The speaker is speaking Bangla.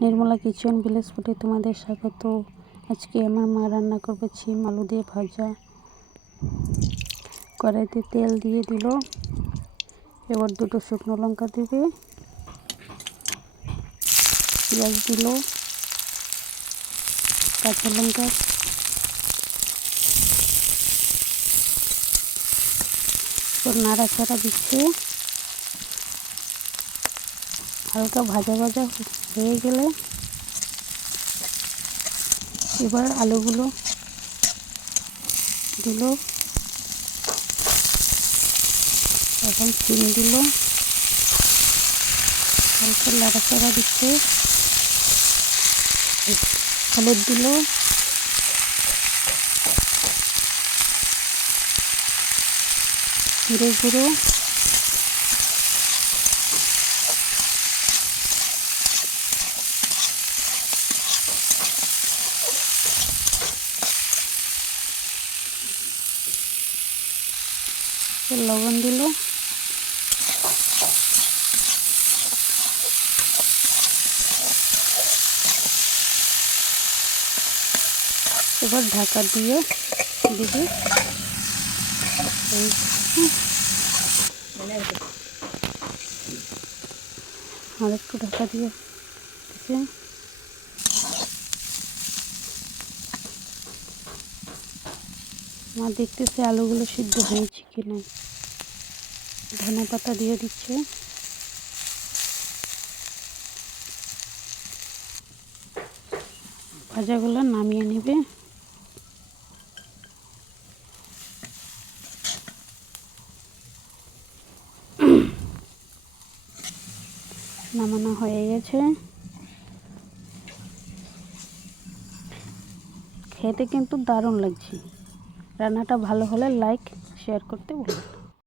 নির্মলা কিচেন ভিলেজ ফুডে তোমাদের স্বাগত। আজকে আমার মা রান্না করবে ছিম আলু দিয়ে ভাজা। কড়াইতে তেল দিয়ে দিল। এবার দুটো শুকনো লঙ্কা দিবে। পেঁয়াজ দিল। কাঁচা লঙ্কা। নাড়াচাড়া দিচ্ছে। হালকা ভাজা ভাজা হয়ে গেলে এবার আলুগুলো দিল। এখন চিন দিল। হালকা নাড়াচাড়া দিচ্ছে হলুদ দিল। জিরে গুঁড়ো। লবণ দিল এবার ঢাকা দিয়ে দিবি এই আর একটু ঢাকা দিয়ে দিচ্ছে মা দেখতেছে আলুগুলো সিদ্ধ হয়েছে কি না ধনে পাতা দিয়ে দিচ্ছে। ভাজাগুলো নামিয়ে নেবে। নামানো হয়ে গেছে। খেতে কিন্তু দারুণ লাগছে। রান্নাটা ভালো হলে লাইক শেয়ার করতে ভুলবেন